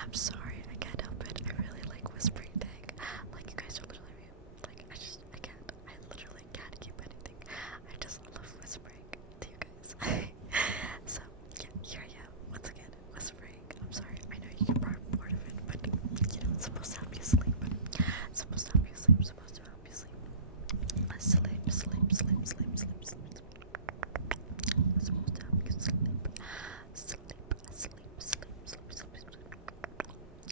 I'm sorry, I can't help it. I really like whispering thing. Like, you guys are literally, like, I can't. I literally can't keep anything. I just love whispering to you guys. So, yeah, here I am, once again, whispering. I'm sorry, I know you get bored of it, but, you know, it's supposed to help you sleep. It's supposed to help you sleep, supposed to help you sleep. Sleep, sleep, sleep, sleep, sleep, sleep. It's supposed to help you sleep. Sleep, sleep, sleep, sleep, sleep, sleep.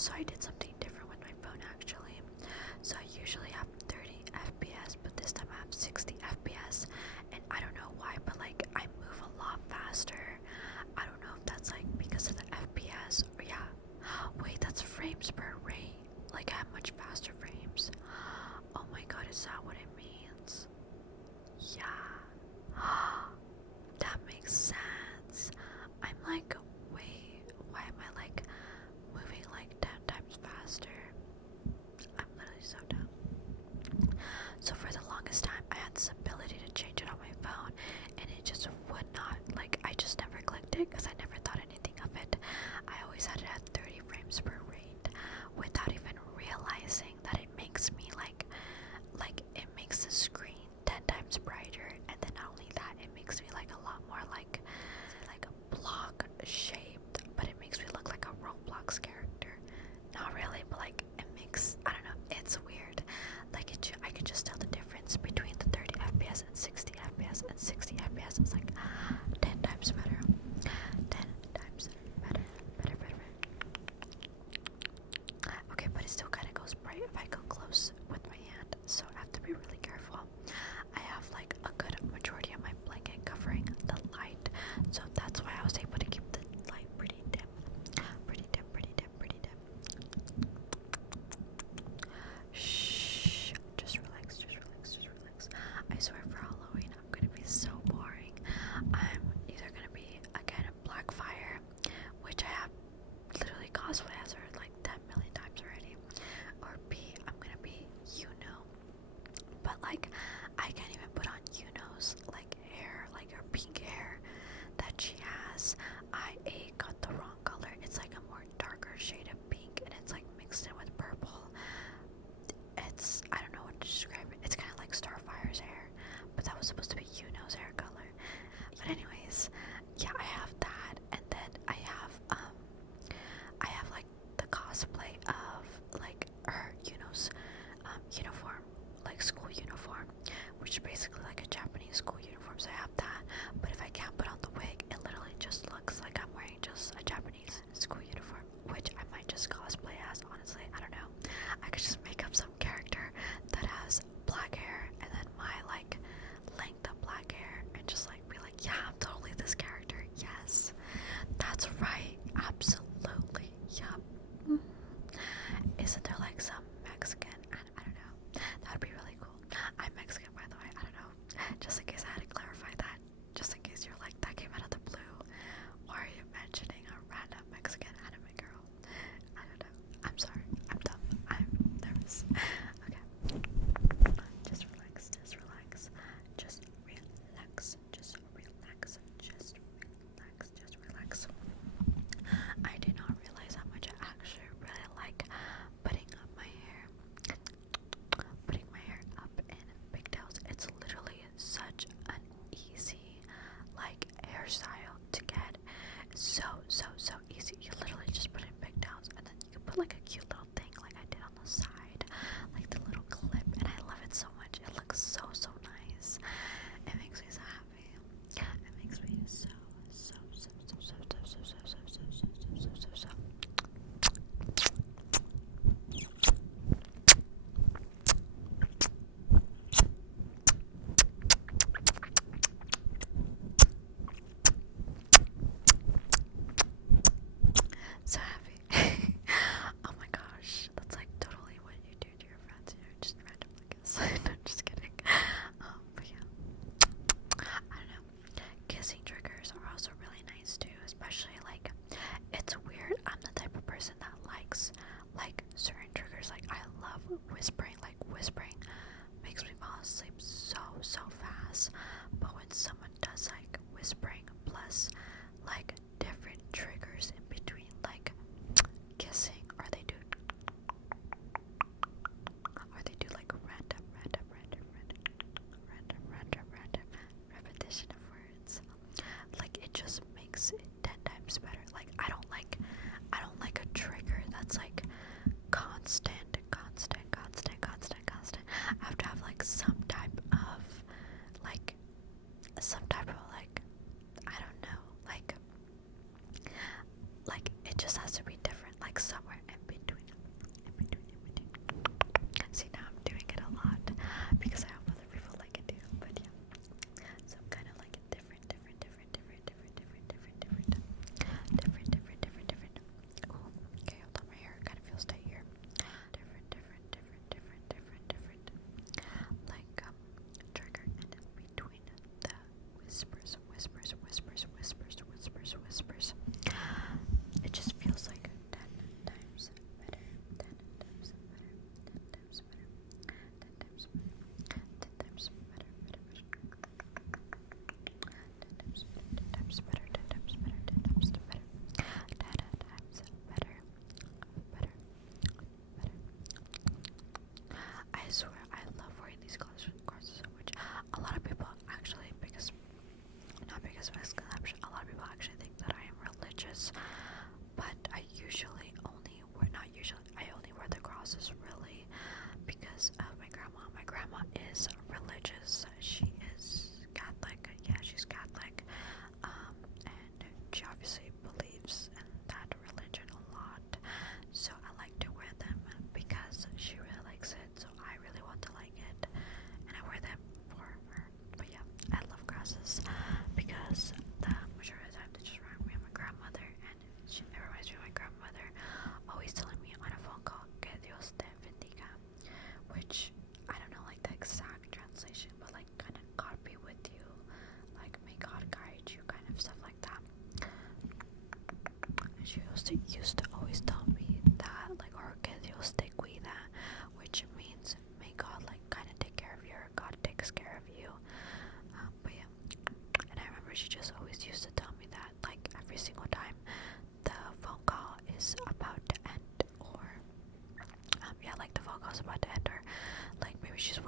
so I did something different with my phone actually. So I usually have 30 FPS, but this time I have 60 FPS, and I don't know why, but like I move a lot faster. I don't know if that's like because of the FPS or yeah. Wait, that's frames per rate. Like I have much faster frames. Oh my god, is that what it means? Yeah. That makes sense. I'm like, wait, why am I like moving like 10 times faster? I'm literally so dumb. So for the longest time, I had this ability to change it on my phone, and it just would not, like, I just never clicked it because I never thought anything of it. I always had it at 30 frames per rate without even realizing that it makes me like it makes the screen 10 times brighter, and then not only that, it makes me like a lot more like a block shaped, but it makes me look like a Roblox character. Not really, but like it makes, I don't know, it's weird. Like I could just tell the difference between the 30 FPS and 60 FPS, and 60 FPS is like 10 times better. 10 times better. Okay, but it still kind of goes bright if I go close with my hand, so I have to be really careful. I have like a good majority of my blanket covering the light, so that's why I was able to keep the light pretty dim. Shh, just relax. I swear for Halloween I'm gonna be so boring. I'm either gonna be again Blackfire, which I have literally cosplay as her like 10 million times already, or B, I'm gonna be but like I can't even put on Yuno's like hair, like her pink hair that she has. I got the wrong color. It's like a more darker shade of pink, and it's like mixed in with purple. It's, I don't know what to describe it. It's kind of like Starfire's hair, but that was supposed to be Yuno's hair color. But anyways, yeah, I have that, and then I have like the cosplay of like her Yuno's uniform, like school uniform, which is basically like a Japanese school uniform. So I have that, but if I can't put on the wig, it literally just looks like I'm wearing just a Japanese school uniform, which I might just cosplay as, honestly. I don't know. I could just make up some character that has black hair and then my like length of black hair and just like be like, yeah, I'm totally this character. Yes, that's right. Absolutely. Yup. Isn't there like some Mexican? I don't know. That'd be really cool. I'm Mexican, by the way. I don't know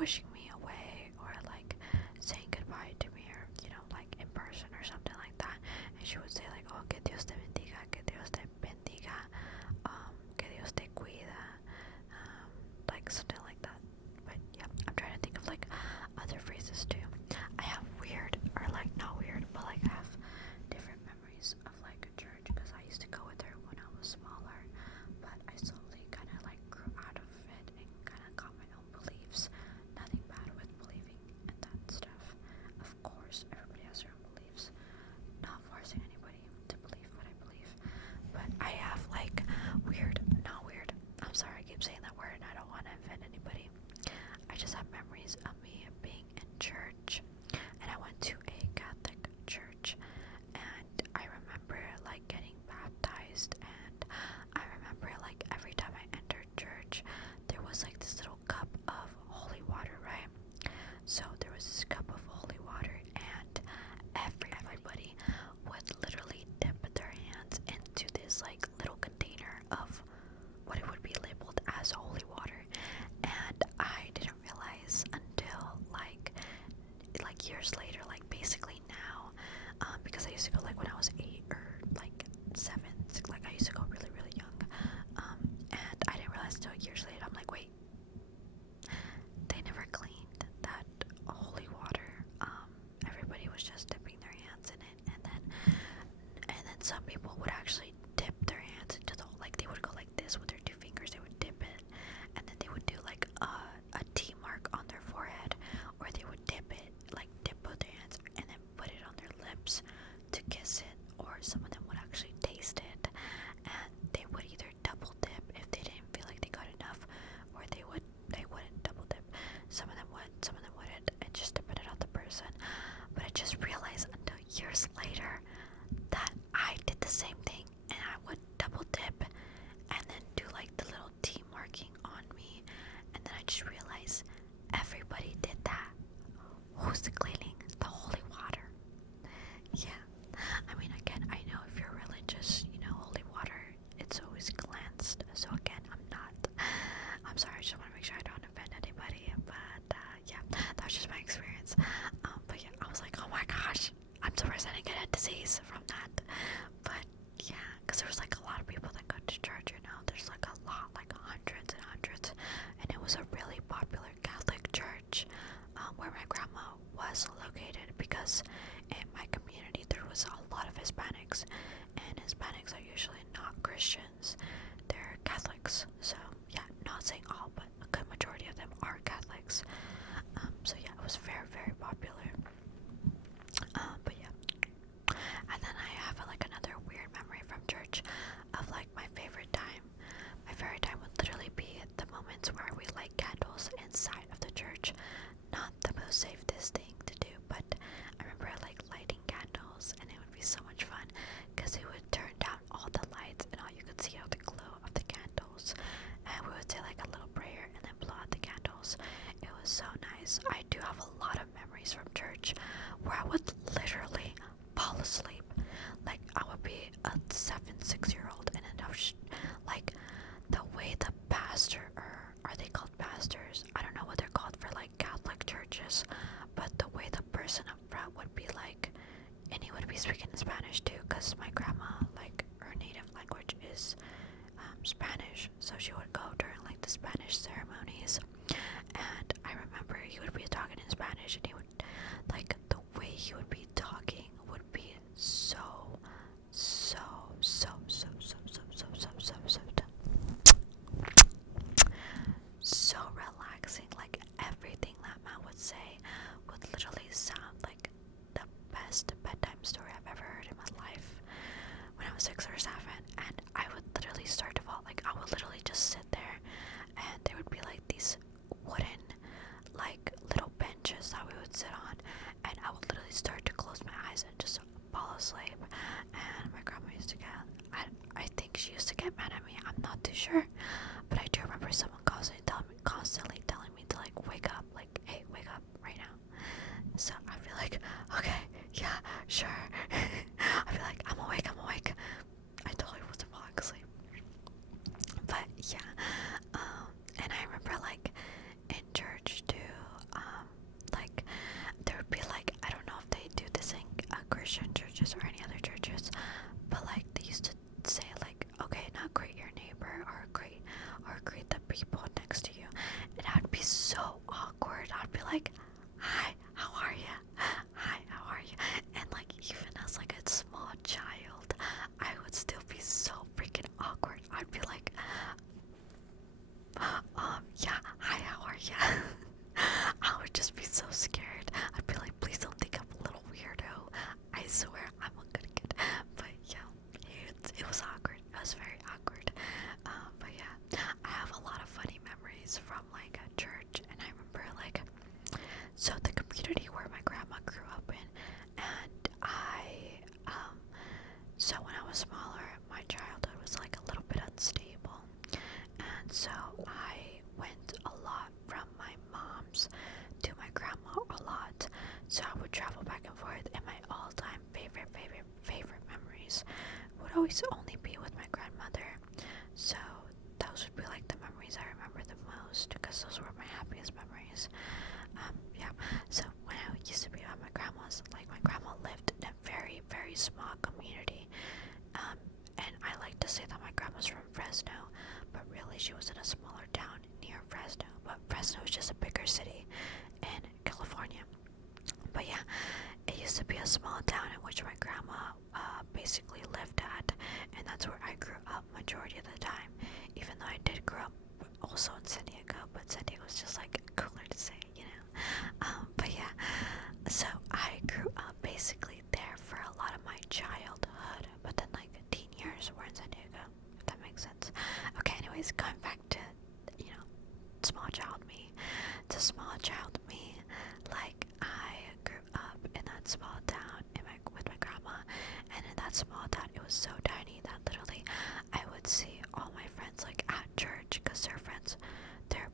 wishing me away or like saying goodbye to me, or like in person or something like that. And she would say like, oh, que Dios te bendiga, que Dios te cuida, like something like that. But yeah, I'm trying to think of like other phrases too. I have weird, or like not weird, but like I have different memories of like a church, because I used to go with her when I was smaller, but I slowly kind of like grew out of it and kind of got my own beliefs. Nothing bad with believing and that stuff. Of course, everybody has their own beliefs. Not forcing anybody to believe what I believe, but I have like not weird. I'm sorry, I keep saying that word and I don't want to offend anybody. I just have memories of me being in church, and I went to a Catholic church, and I remember like getting baptized, and I remember like every time I entered church, there was like this little cup of holy water, right? So there was this cup of holy water, and everybody would literally dip their hands into this like little container of what it would be labeled as holy water. And I didn't realize until like years later, like basically now, because I used to go like when I was 8 or like 7, like I used to go really young, and I didn't realize until years later. I'm like, wait, they never cleaned that holy water. Everybody was just dipping their hands in it, and then some people would actually dip their hands into the, like they would go like this with their 2 fingers, they would dip it, and then they would do like a T mark on their forehead, or they would dip both their hands and then put it on their lips to kiss it, or some of them would actually taste it, and they would either double dip if they didn't feel like they got enough, or they wouldn't double dip. Some of them wouldn't, and just depended on the person. But I just realized until years later that I did the same thing, and I would double dip and then do like the little T marking on me, and then I just realized everybody did that. Who's cleaning the holy water? Yeah, I mean, again, I know if you're religious, holy water, it's always cleansed. So again, I'm sorry, I just want to make sure I don't offend anybody, but yeah, that was just my experience. But yeah, I was like, oh my gosh, I'm surprised I didn't get a disease from that. But yeah, because there was like a lot of people that go to church, there's like a lot, like hundreds and hundreds, and it was a really popular Catholic church where my grandma was located, because in my community there was a lot of Hispanics, and Hispanics are usually not Christians, they're Catholics. So yeah, not saying all, but a good majority of them are Catholics. So yeah, it was very popular. But yeah, and then I have like another weird memory from church of like my favorite time. My favorite time would literally be the moments where we light candles inside of the church. Not the most safest thing to do, but I remember like lighting candles, and it would be so much fun because it would turn down all the lights and all you could see out the glow of the candles, and we would say like a little prayer and then blow out the candles. It was so nice. I do have a lot of memories from church where I would literally fall asleep. Like I would be a 6-year-old, and then I was like, the way the pastor, or are they called pastors? I don't know what they're called for like Catholic churches, but the way the person up front would be like, and he would be speaking in Spanish too, because my grandma, like her native language is Spanish, so she would go during like the Spanish ceremonies, and I remember he would be talking in Spanish, and he would, like, the way he would be talking would be so relaxing. Like everything that man would say would literally sound like the best bedtime story I've ever heard in my life when I was 6 or 7. And I would literally start to fall, like I would literally just sit there, and there would be like these wooden like little benches that we would sit on, and I would literally start to close my eyes and just fall asleep. And my grandma used to get, I think she used to get mad at me, I'm not too sure, but I do remember someone constantly telling me to like wake up, like, hey, wake up right now. So I feel like, okay, yeah, sure. I feel like I'm awake. I totally wasn't falling asleep. But yeah, and I remember like in church too, So I would travel back and forth, and my all-time favorite memories would always only be with my grandmother. So those would be like the memories I remember the most, because those were my happiest memories. Yeah. So when I used to be at my grandma's, like my grandma lived in a very small community. And I like to say that my grandma's from Fresno, but really she was in a smaller town near Fresno. But Fresno is just a bigger city in California. But yeah, it used to be a small town in which my grandma basically lived at, and that's where I grew up majority of the time. Even though I did grow up also in San Diego, but San Diego was just like cooler to say, you know. But yeah, so I grew up basically there for a lot of my childhood, but then like teen years were in San Diego, if that makes sense. Okay, anyways, going back to, you know, small child me. To small child me, like I grew up in that small town with my grandma, and in that small town it was so tiny that literally I would see all my friends like at church, because their friends, their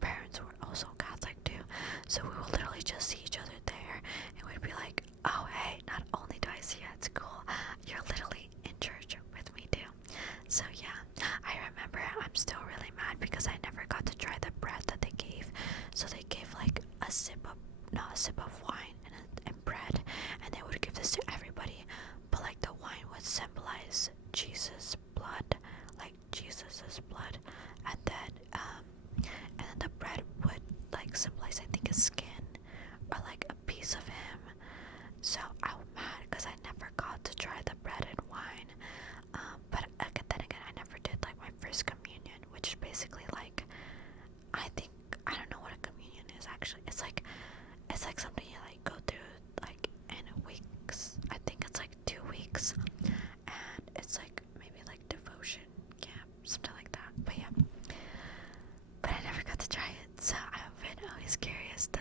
parents were also Catholic too, so we would literally just see each other there, and we'd be like, oh hey, not only do I see you at school, you're literally in church with me too. So yeah, I remember I'm still really mad because I never got to try the bread that they gave. So they gave like a sip of wine and bread, and they would give this to everybody, but like the wine would symbolize Jesus' blood, like Jesus's blood, and then the bread would like symbolize, I think, his skin or like a piece of him. So I was mad because I never got to try the bread and wine. But then again, I never did like my first communion, which is basically like, I don't know what a communion is actually. It's like something you like go through like in weeks. I think it's like 2 weeks, and it's like maybe like devotion camp, something like that. But yeah, but I never got to try it, so I've been always curious to